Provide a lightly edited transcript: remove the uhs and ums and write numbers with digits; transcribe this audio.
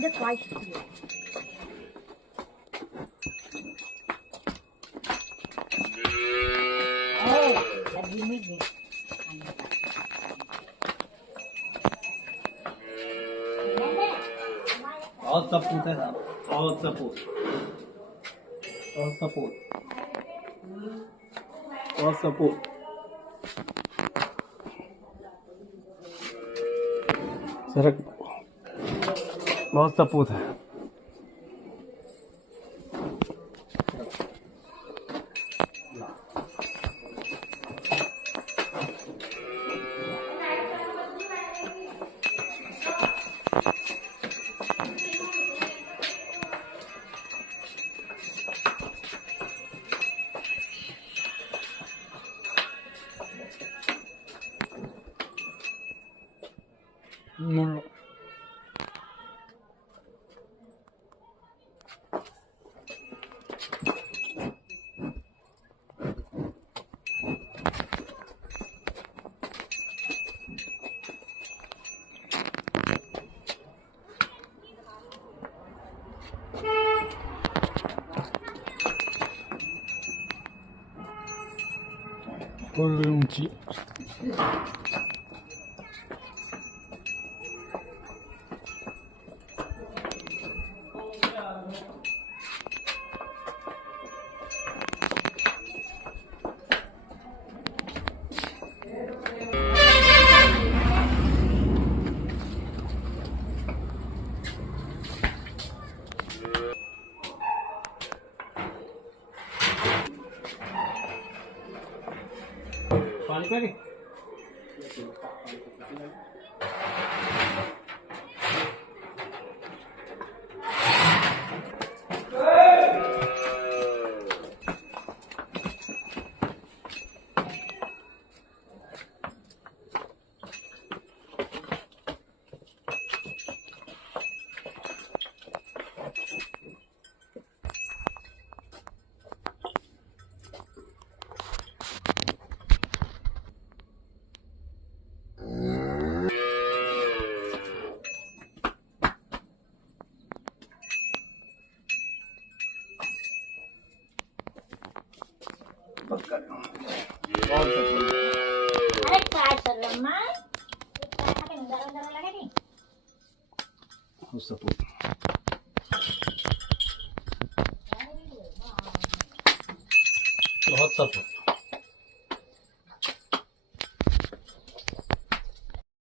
Just twice a year. Oh, lagi midi. All support है साहब, all support, all support, all support. Sir बहुत सपूत है। No. ऊंची पानी पे अरे काय सर मा apa yang darah-darah lagi nih सपूत बहुत सपूत